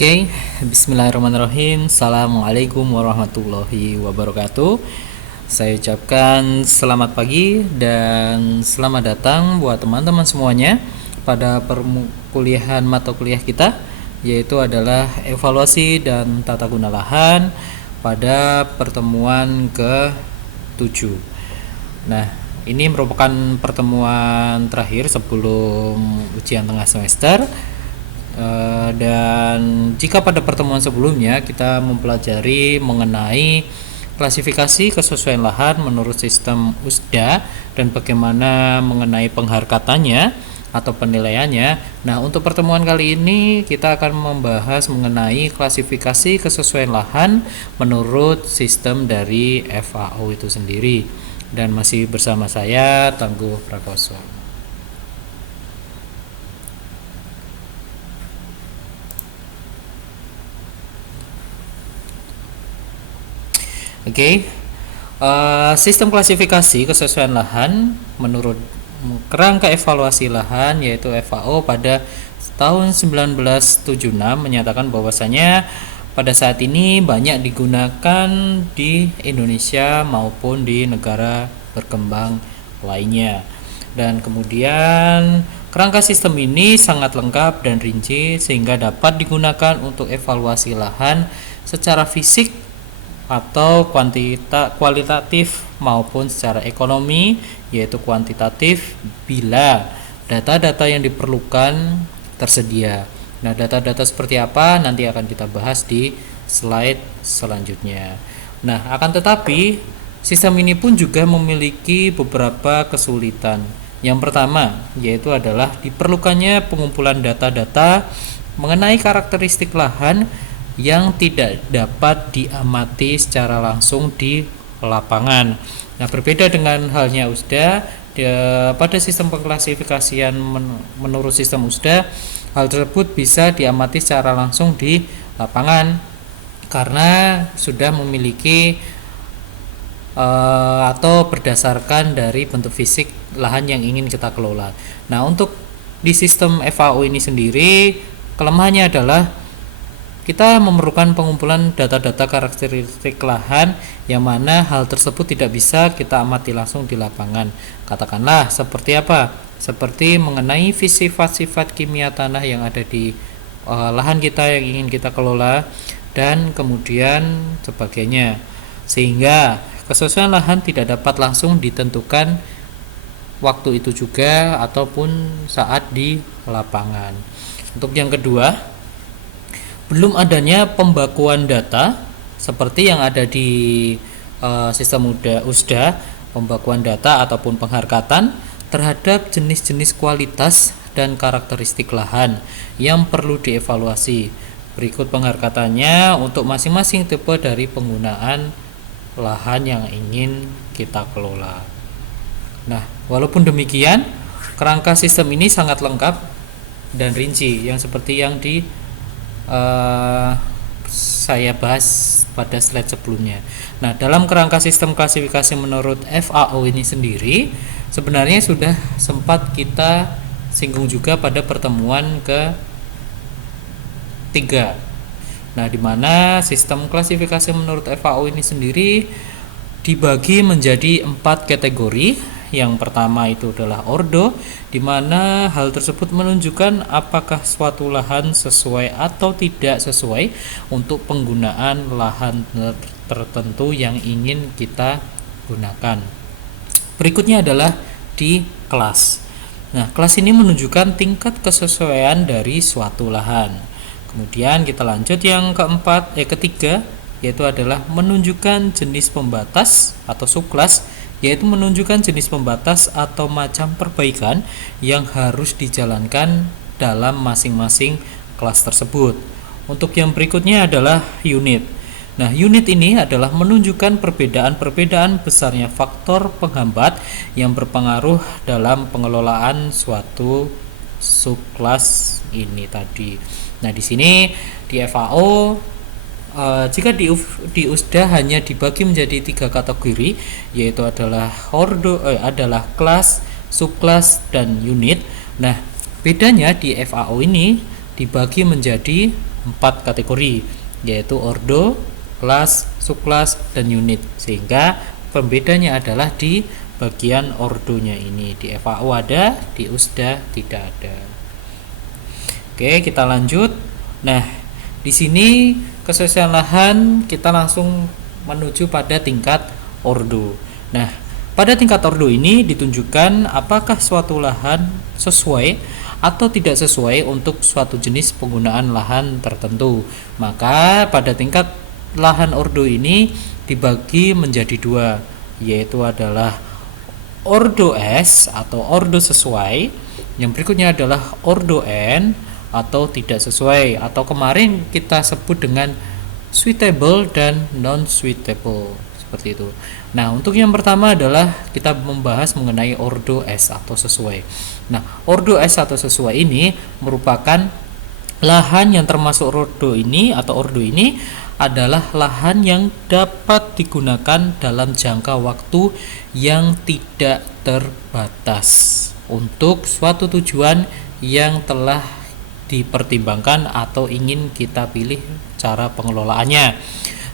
Oke, bismillahirrahmanirrahim. Assalamualaikum warahmatullahi wabarakatuh. Saya ucapkan selamat pagi dan selamat datang buat teman-teman semuanya pada perkuliahan mata kuliah kita, yaitu adalah evaluasi dan tata guna lahan pada pertemuan ke-7. Nah, ini merupakan pertemuan terakhir sebelum ujian tengah semester. Dan jika pada pertemuan sebelumnya kita mempelajari mengenai klasifikasi kesesuaian lahan menurut sistem USDA dan bagaimana mengenai penghargatannya atau penilaiannya. Nah, untuk pertemuan kali ini kita akan membahas mengenai klasifikasi kesesuaian lahan menurut sistem dari FAO itu sendiri. Dan masih bersama saya Tangguh Prakoso. Oke, sistem klasifikasi kesesuaian lahan menurut kerangka evaluasi lahan yaitu FAO pada tahun 1976 menyatakan bahwasanya pada saat ini banyak digunakan di Indonesia maupun di negara berkembang lainnya. Dan kemudian kerangka sistem ini sangat lengkap dan rinci sehingga dapat digunakan untuk evaluasi lahan secara fisik atau kualitatif maupun secara ekonomi yaitu kuantitatif bila data-data yang diperlukan tersedia. Nah, data-data seperti apa nanti akan kita bahas di slide selanjutnya. Nah, akan tetapi sistem ini pun juga memiliki beberapa kesulitan. Yang pertama yaitu adalah diperlukannya pengumpulan data-data mengenai karakteristik lahan yang tidak dapat diamati secara langsung di lapangan. Nah, berbeda dengan halnya USDA, pada sistem pengklasifikasian menurut sistem USDA, hal tersebut bisa diamati secara langsung di lapangan karena sudah memiliki atau berdasarkan dari bentuk fisik lahan yang ingin kita kelola. Nah, untuk di sistem FAO ini sendiri, kelemahannya adalah kita memerlukan pengumpulan data-data karakteristik lahan yang mana hal tersebut tidak bisa kita amati langsung di lapangan. Katakanlah seperti apa? Seperti mengenai sifat-sifat kimia tanah yang ada di lahan kita yang ingin kita kelola dan kemudian sebagainya. Sehingga kesesuaian lahan tidak dapat langsung ditentukan waktu itu juga ataupun saat di lapangan. Untuk yang kedua, belum adanya pembakuan data seperti yang ada di sistem USDA, pembakuan data ataupun penghargaan terhadap jenis-jenis kualitas dan karakteristik lahan yang perlu dievaluasi. Berikut penghargaannya untuk masing-masing tipe dari penggunaan lahan yang ingin kita kelola. Nah, walaupun demikian, kerangka sistem ini sangat lengkap dan rinci yang seperti yang saya bahas pada slide sebelumnya. Nah, dalam kerangka sistem klasifikasi menurut FAO ini sendiri sebenarnya sudah sempat kita singgung juga pada pertemuan ke-3. Nah, di mana sistem klasifikasi menurut FAO ini sendiri dibagi menjadi 4 kategori. Yang pertama itu adalah ordo, di mana hal tersebut menunjukkan apakah suatu lahan sesuai atau tidak sesuai untuk penggunaan lahan tertentu yang ingin kita gunakan. Berikutnya adalah di kelas. Nah, kelas ini menunjukkan tingkat kesesuaian dari suatu lahan. Kemudian kita lanjut yang ketiga, yaitu adalah menunjukkan jenis pembatas atau subkelas, yaitu menunjukkan jenis pembatas atau macam perbaikan yang harus dijalankan dalam masing-masing kelas tersebut. Untuk yang berikutnya adalah unit. Nah, unit ini adalah menunjukkan perbedaan-perbedaan besarnya faktor penghambat yang berpengaruh dalam pengelolaan suatu subkelas ini tadi. Nah, di sini di FAO jika di USDA hanya dibagi menjadi 3 kategori, yaitu adalah ordo, adalah kelas, subkelas, dan unit. Nah, bedanya di FAO ini dibagi menjadi 4 kategori, yaitu ordo, kelas, subkelas, dan unit. Sehingga pembedanya adalah di bagian ordonya ini. Di FAO ada, di USDA tidak ada. Oke, kita lanjut. Nah, di sini kesesuaian lahan kita langsung menuju pada tingkat ordo. Nah, pada tingkat ordo ini ditunjukkan apakah suatu lahan sesuai atau tidak sesuai untuk suatu jenis penggunaan lahan tertentu. Maka pada tingkat lahan ordo ini dibagi menjadi dua, yaitu adalah ordo S atau ordo sesuai. Yang berikutnya adalah ordo N atau tidak sesuai, atau kemarin kita sebut dengan suitable dan non suitable, seperti itu. Nah, untuk yang pertama adalah kita membahas mengenai ordo S atau sesuai. Nah, ordo S atau sesuai ini merupakan lahan yang termasuk ordo ini atau ordo ini adalah lahan yang dapat digunakan dalam jangka waktu yang tidak terbatas untuk suatu tujuan yang telah dipertimbangkan atau ingin kita pilih cara pengelolaannya.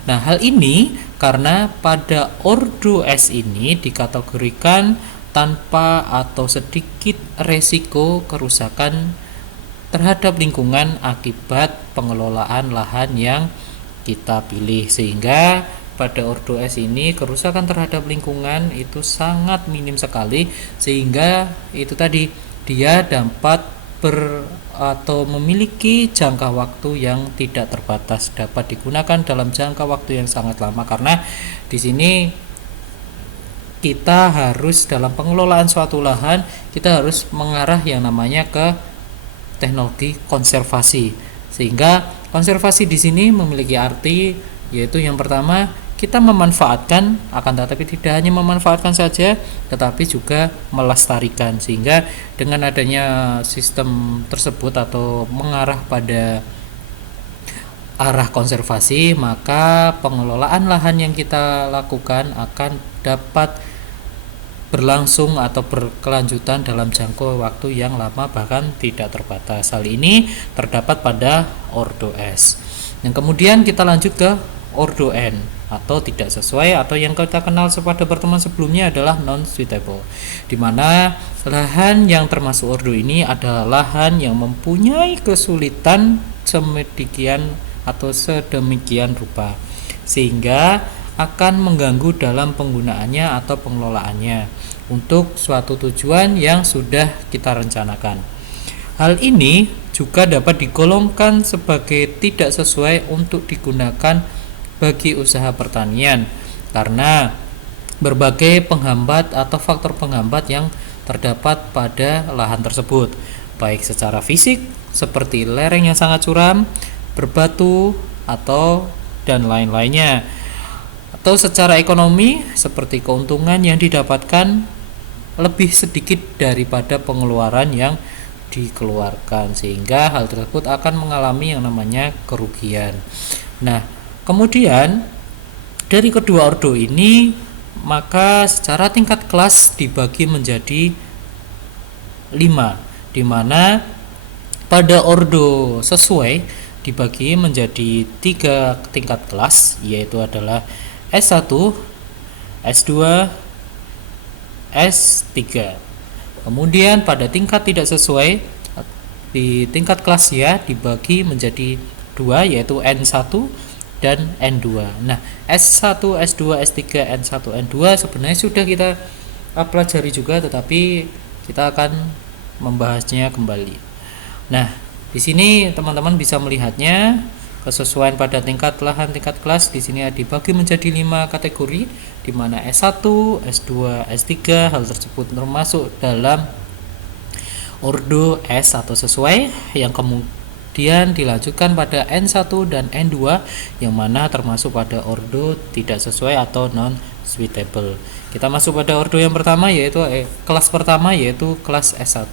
Nah, hal ini karena pada ordo S ini dikategorikan tanpa atau sedikit resiko kerusakan terhadap lingkungan akibat pengelolaan lahan yang kita pilih, sehingga pada ordo S ini kerusakan terhadap lingkungan itu sangat minim sekali, sehingga itu tadi dia dapat atau memiliki jangka waktu yang tidak terbatas, dapat digunakan dalam jangka waktu yang sangat lama. Karena di sini kita harus dalam pengelolaan suatu lahan kita harus mengarah yang namanya ke teknologi konservasi, sehingga konservasi di sini memiliki arti yaitu yang pertama kita memanfaatkan, akan tetapi tidak hanya memanfaatkan saja tetapi juga melestarikan, sehingga dengan adanya sistem tersebut atau mengarah pada arah konservasi, maka pengelolaan lahan yang kita lakukan akan dapat berlangsung atau berkelanjutan dalam jangka waktu yang lama bahkan tidak terbatas. Hal ini terdapat pada ordo S. Yang kemudian kita lanjut ke ordo N atau tidak sesuai, atau yang kita kenal pada pertemuan sebelumnya adalah non suitable, di mana lahan yang termasuk ordo ini adalah lahan yang mempunyai kesulitan sedemikian rupa sehingga akan mengganggu dalam penggunaannya atau pengelolaannya untuk suatu tujuan yang sudah kita rencanakan. Hal ini juga dapat digolongkan sebagai tidak sesuai untuk digunakan bagi usaha pertanian karena berbagai penghambat atau faktor penghambat yang terdapat pada lahan tersebut, baik secara fisik seperti lereng yang sangat curam, berbatu, atau dan lain-lainnya, atau secara ekonomi seperti keuntungan yang didapatkan lebih sedikit daripada pengeluaran yang dikeluarkan, sehingga hal tersebut akan mengalami yang namanya kerugian. Nah, kemudian dari kedua ordo ini maka secara tingkat kelas dibagi menjadi 5, di mana pada ordo sesuai dibagi menjadi 3 tingkat kelas, yaitu adalah S1, S2, S3. Kemudian pada tingkat tidak sesuai di tingkat kelas ya dibagi menjadi 2, yaitu N1 dan N2. Nah, S1, S2, S3, N1, N2 sebenarnya sudah kita pelajari juga, tetapi kita akan membahasnya kembali. Nah, di sini teman-teman bisa melihatnya kesesuaian pada tingkat lahan tingkat kelas di sini dibagi menjadi 5 kategori, di mana S1, S2, S3 hal tersebut termasuk dalam ordo S atau sesuai, yang kemudian dilanjutkan pada N1 dan N2 yang mana termasuk pada ordo tidak sesuai atau non suitable. Kita masuk pada ordo yang pertama yaitu kelas pertama yaitu kelas S1.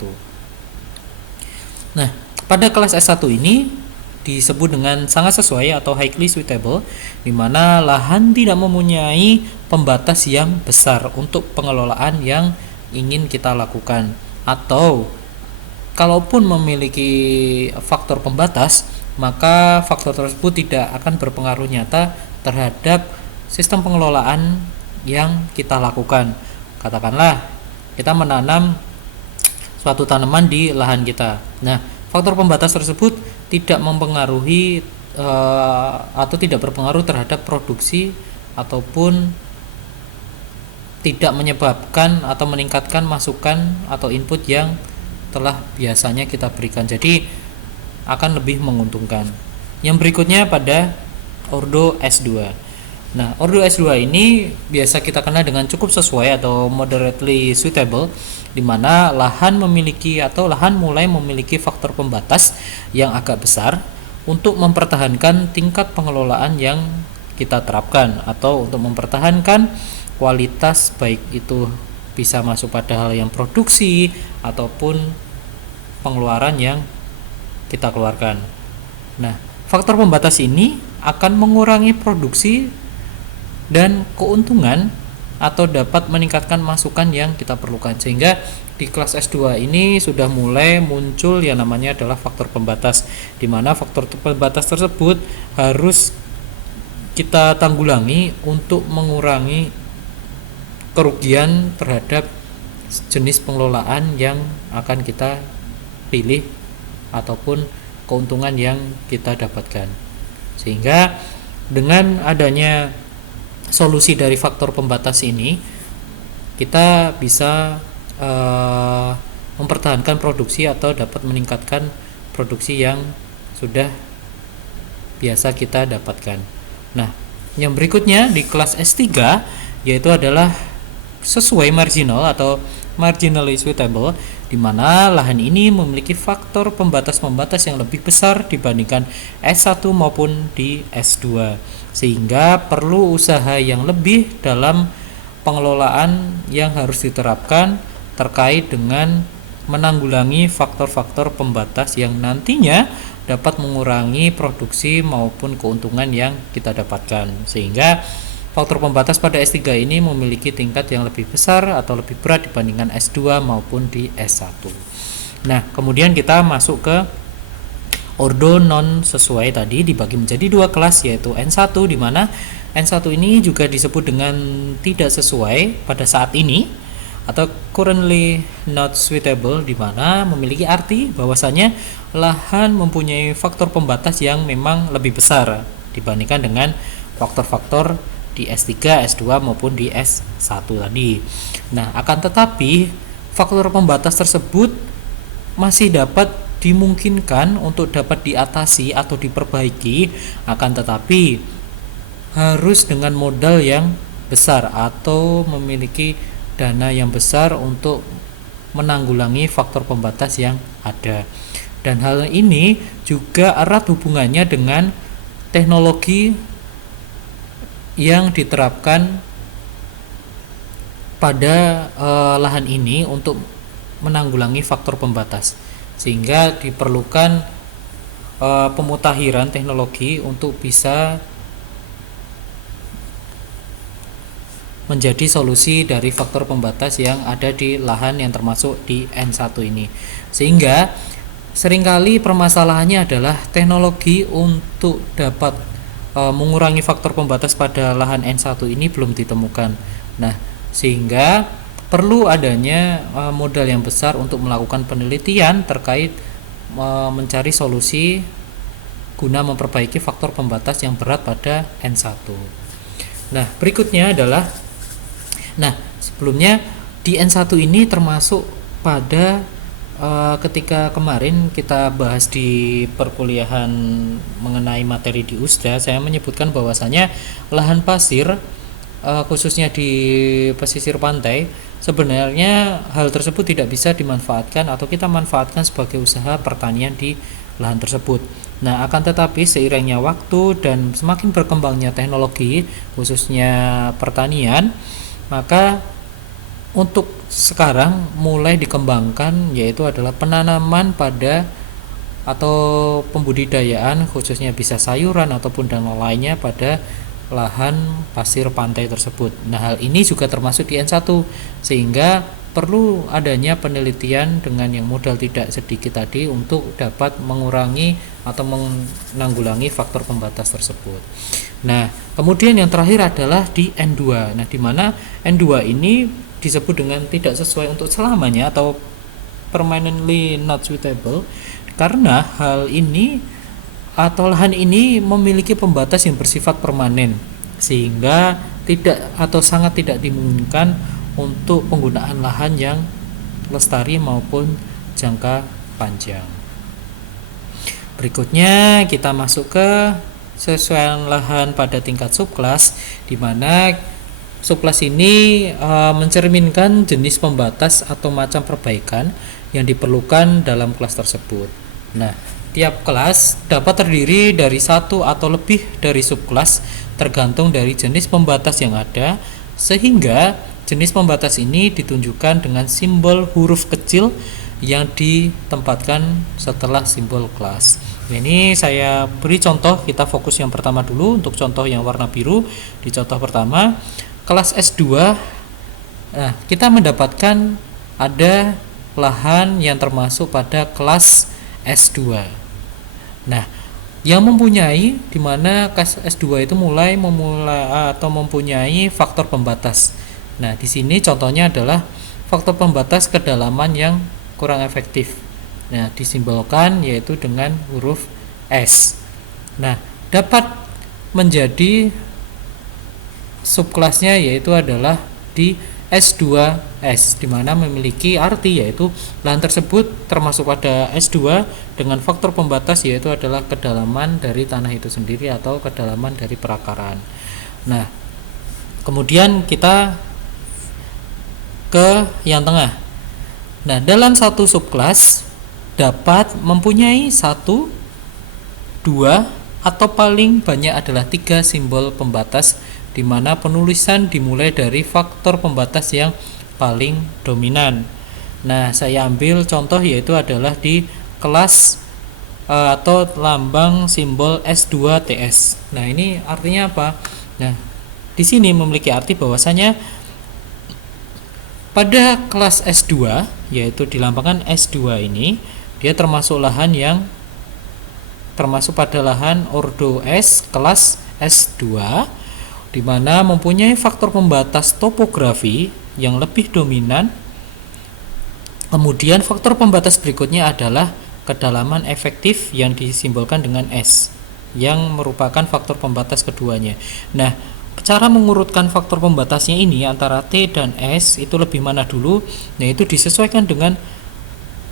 Nah, pada kelas S1 ini disebut dengan sangat sesuai atau highly suitable, di mana lahan tidak mempunyai pembatas yang besar untuk pengelolaan yang ingin kita lakukan, atau kalaupun memiliki faktor pembatas maka faktor tersebut tidak akan berpengaruh nyata terhadap sistem pengelolaan yang kita lakukan. Katakanlah kita menanam suatu tanaman di lahan kita. Nah, faktor pembatas tersebut tidak mempengaruhi atau tidak berpengaruh terhadap produksi ataupun tidak menyebabkan atau meningkatkan masukan atau input yang telah biasanya kita berikan. Jadi akan lebih menguntungkan. Yang berikutnya pada ordo S2. Nah, ordo S2 ini biasa kita kenal dengan cukup sesuai atau moderately suitable, di mana lahan mulai memiliki faktor pembatas yang agak besar untuk mempertahankan tingkat pengelolaan yang kita terapkan atau untuk mempertahankan kualitas, baik itu bisa masuk pada hal yang produksi ataupun pengeluaran yang kita keluarkan. Nah, faktor pembatas ini akan mengurangi produksi dan keuntungan atau dapat meningkatkan masukan yang kita perlukan, sehingga di kelas S2 ini sudah mulai muncul yang namanya adalah faktor pembatas, di mana faktor pembatas tersebut harus kita tanggulangi untuk mengurangi kerugian terhadap jenis pengelolaan yang akan kita pilih ataupun keuntungan yang kita dapatkan. Sehingga dengan adanya solusi dari faktor pembatas ini, kita bisa mempertahankan produksi atau dapat meningkatkan produksi yang sudah biasa kita dapatkan. Nah, yang berikutnya di kelas S3 yaitu adalah sesuai marginal atau marginally suitable, di mana lahan ini memiliki faktor pembatas-pembatas yang lebih besar dibandingkan S1 maupun di S2, sehingga perlu usaha yang lebih dalam pengelolaan yang harus diterapkan terkait dengan menanggulangi faktor-faktor pembatas yang nantinya dapat mengurangi produksi maupun keuntungan yang kita dapatkan, sehingga faktor pembatas pada S3 ini memiliki tingkat yang lebih besar atau lebih berat dibandingkan S2 maupun di S1. Nah, kemudian kita masuk ke ordo non sesuai, tadi dibagi menjadi dua kelas, yaitu N1, di mana N1 ini juga disebut dengan tidak sesuai pada saat ini atau currently not suitable, di mana memiliki arti bahwasanya lahan mempunyai faktor pembatas yang memang lebih besar dibandingkan dengan faktor-faktor di S3, S2 maupun di S1 tadi. Nah, akan tetapi faktor pembatas tersebut masih dapat dimungkinkan untuk dapat diatasi atau diperbaiki, akan tetapi harus dengan modal yang besar atau memiliki dana yang besar untuk menanggulangi faktor pembatas yang ada. Dan hal ini juga erat hubungannya dengan teknologi yang diterapkan pada lahan ini untuk menanggulangi faktor pembatas, sehingga diperlukan pemutakhiran teknologi untuk bisa menjadi solusi dari faktor pembatas yang ada di lahan yang termasuk di N1 ini. Sehingga seringkali permasalahannya adalah teknologi untuk dapat mengurangi faktor pembatas pada lahan N1 ini belum ditemukan. Nah, sehingga perlu adanya modal yang besar untuk melakukan penelitian terkait mencari solusi guna memperbaiki faktor pembatas yang berat pada N1. Nah, berikutnya adalah, sebelumnya di N1 ini termasuk pada ketika kemarin kita bahas di perkuliahan mengenai materi di USDA, saya menyebutkan bahwasanya lahan pasir khususnya di pesisir pantai, sebenarnya hal tersebut tidak bisa dimanfaatkan atau kita manfaatkan sebagai usaha pertanian di lahan tersebut. Nah, akan tetapi seiringnya waktu dan semakin berkembangnya teknologi khususnya pertanian, maka untuk sekarang mulai dikembangkan yaitu adalah penanaman pada atau pembudidayaan khususnya bisa sayuran ataupun dan lainnya pada lahan pasir pantai tersebut. Nah, hal ini juga termasuk di N1, sehingga perlu adanya penelitian dengan yang modal tidak sedikit tadi untuk dapat mengurangi atau menanggulangi faktor pembatas tersebut. Nah, kemudian yang terakhir adalah di N2. Nah, di mana N2 ini disebut dengan tidak sesuai untuk selamanya atau permanently not suitable, karena hal ini atau lahan ini memiliki pembatas yang bersifat permanen, sehingga tidak atau sangat tidak dimungkinkan untuk penggunaan lahan yang lestari maupun jangka panjang. Berikutnya kita masuk ke sesuaian lahan pada tingkat subklas, di mana subklas ini mencerminkan jenis pembatas atau macam perbaikan yang diperlukan dalam kelas tersebut. Nah, tiap kelas dapat terdiri dari satu atau lebih dari subkelas tergantung dari jenis pembatas yang ada, sehingga jenis pembatas ini ditunjukkan dengan simbol huruf kecil yang ditempatkan setelah simbol kelas. Ini saya beri contoh, kita fokus yang pertama dulu. Untuk contoh yang warna biru, di contoh pertama kelas S2, nah, kita mendapatkan ada lahan yang termasuk pada kelas S2. Nah, yang mempunyai di mana kelas S2 itu mulai atau mempunyai faktor pembatas. Nah, di sini contohnya adalah faktor pembatas kedalaman yang kurang efektif. Nah, disimbolkan yaitu dengan huruf S. Nah, dapat menjadi subkelasnya yaitu adalah di S2S, di mana memiliki arti yaitu lahan tersebut termasuk pada S2 dengan faktor pembatas yaitu adalah kedalaman dari tanah itu sendiri atau kedalaman dari perakaran. Nah, kemudian kita ke yang tengah. Nah, dalam satu subkelas dapat mempunyai 1, 2, atau paling banyak adalah 3 simbol pembatas, di mana penulisan dimulai dari faktor pembatas yang paling dominan. Nah, saya ambil contoh yaitu adalah di kelas atau lambang simbol S2TS. Nah, ini artinya apa? Nah, di sini memiliki arti bahwasanya pada kelas S2, yaitu di lambangan S2 ini, dia termasuk lahan yang termasuk pada lahan ordo S kelas S2, di mana mempunyai faktor pembatas topografi yang lebih dominan. Kemudian faktor pembatas berikutnya adalah kedalaman efektif yang disimbolkan dengan S, yang merupakan faktor pembatas keduanya. Nah, cara mengurutkan faktor pembatasnya ini antara T dan S itu lebih mana dulu? Nah, itu disesuaikan dengan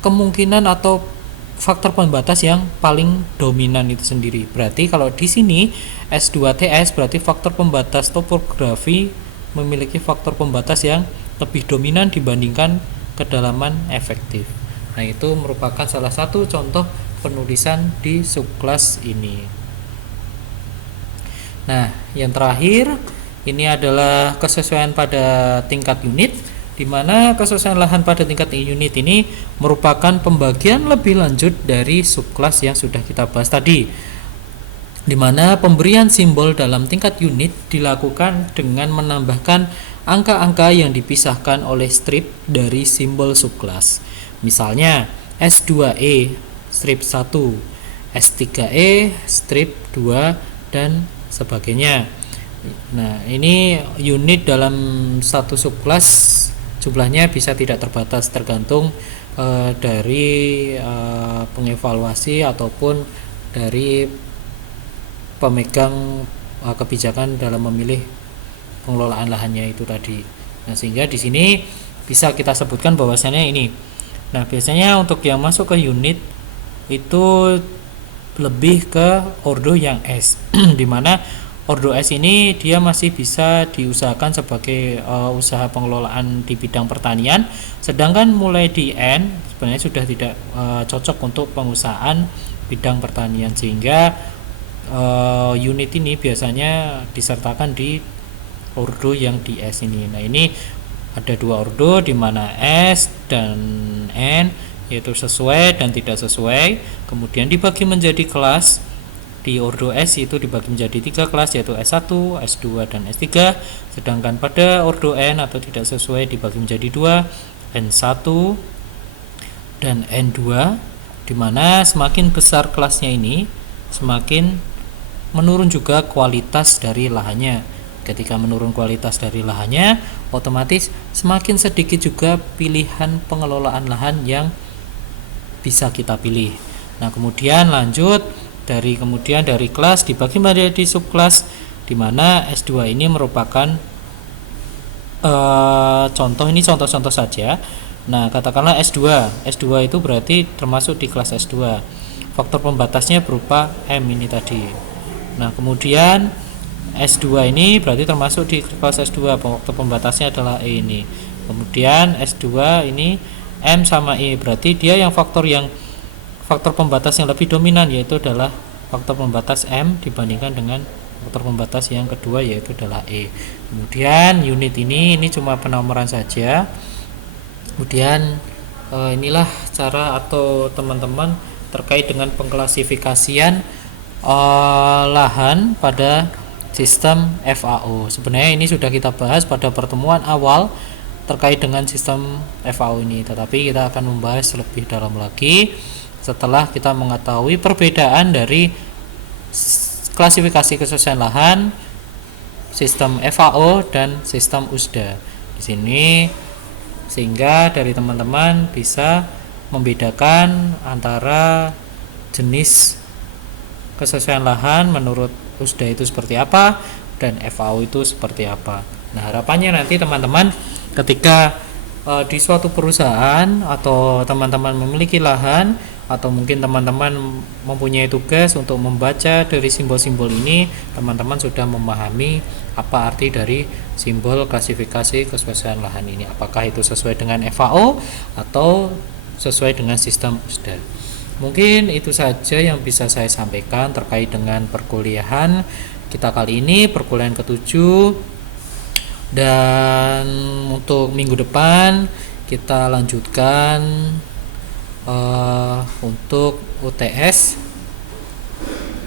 kemungkinan atau faktor pembatas yang paling dominan itu sendiri. Berarti kalau di sini S2TS berarti faktor pembatas topografi memiliki faktor pembatas yang lebih dominan dibandingkan kedalaman efektif. Nah, itu merupakan salah satu contoh penulisan di subkelas ini. Nah, yang terakhir ini adalah kesesuaian pada tingkat unit, di mana kesesuaian lahan pada tingkat unit ini merupakan pembagian lebih lanjut dari subkelas yang sudah kita bahas tadi, di mana pemberian simbol dalam tingkat unit dilakukan dengan menambahkan angka-angka yang dipisahkan oleh strip dari simbol subkelas. Misalnya S2E strip 1, S3E strip 2, dan sebagainya. Nah, ini unit dalam satu subkelas jumlahnya bisa tidak terbatas, tergantung dari pengevaluasi ataupun dari pemegang kebijakan dalam memilih pengelolaan lahannya itu tadi. Nah, sehingga di sini bisa kita sebutkan bahwasannya ini. Nah, biasanya untuk yang masuk ke unit itu lebih ke ordo yang S, di mana ordo S ini dia masih bisa diusahakan sebagai usaha pengelolaan di bidang pertanian, sedangkan mulai di N sebenarnya sudah tidak cocok untuk pengusahaan bidang pertanian, sehingga unit ini biasanya disertakan di ordo yang di S ini. Nah, ini ada 2 ordo di mana S dan N yaitu sesuai dan tidak sesuai, kemudian dibagi menjadi kelas. Di ordo S itu dibagi menjadi 3 kelas yaitu S1, S2, dan S3, sedangkan pada ordo N atau tidak sesuai dibagi menjadi 2, N1 dan N2. Dimana semakin besar kelasnya ini, semakin menurun juga kualitas dari lahannya. Ketika menurun kualitas dari lahannya, otomatis semakin sedikit juga pilihan pengelolaan lahan yang bisa kita pilih. Nah, kemudian lanjut dari kelas dibagi menjadi subkelas, di mana S2 ini merupakan contoh-contoh saja. Nah, katakanlah S2 itu berarti termasuk di kelas S2. Faktor pembatasnya berupa M ini tadi. Nah, kemudian S2 ini berarti termasuk di kelas S2, faktor pembatasnya adalah E ini. Kemudian S2 ini M sama E, berarti dia yang faktor pembatas yang lebih dominan, yaitu adalah faktor pembatas M dibandingkan dengan faktor pembatas yang kedua, yaitu adalah E. Kemudian unit ini cuma penomoran saja. Kemudian inilah cara atau teman-teman terkait dengan pengklasifikasian lahan pada sistem FAO. Sebenarnya ini sudah kita bahas pada pertemuan awal terkait dengan sistem FAO ini, tetapi kita akan membahas lebih dalam lagi setelah kita mengetahui perbedaan dari klasifikasi kesesuaian lahan, sistem FAO dan sistem USDA. Di sini sehingga dari teman-teman bisa membedakan antara jenis kesesuaian lahan menurut USDA itu seperti apa dan FAO itu seperti apa. Nah, harapannya nanti teman-teman ketika di suatu perusahaan atau teman-teman memiliki lahan atau mungkin teman-teman mempunyai tugas untuk membaca dari simbol-simbol ini, teman-teman sudah memahami apa arti dari simbol klasifikasi kesesuaian lahan ini, apakah itu sesuai dengan FAO atau sesuai dengan sistem USDA. Mungkin itu saja yang bisa saya sampaikan terkait dengan perkuliahan kita kali ini, perkuliahan ke-7. Dan untuk minggu depan kita lanjutkan untuk UTS.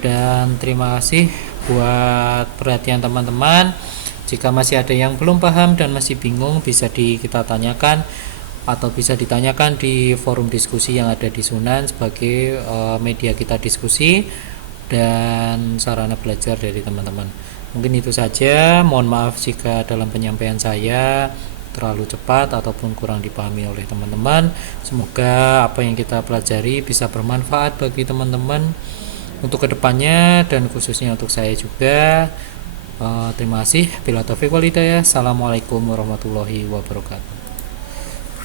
Dan terima kasih buat perhatian teman-teman. Jika masih ada yang belum paham dan masih bingung, bisa kita tanyakan atau bisa ditanyakan di forum diskusi yang ada di Sunan sebagai media kita diskusi dan sarana belajar dari teman-teman. Mungkin itu saja. Mohon maaf jika dalam penyampaian saya terlalu cepat ataupun kurang dipahami oleh teman-teman. Semoga apa yang kita pelajari bisa bermanfaat bagi teman-teman untuk kedepannya dan khususnya untuk saya juga. Terima kasih. Bila taufiq wal hidayah. Assalamualaikum warahmatullahi wabarakatuh.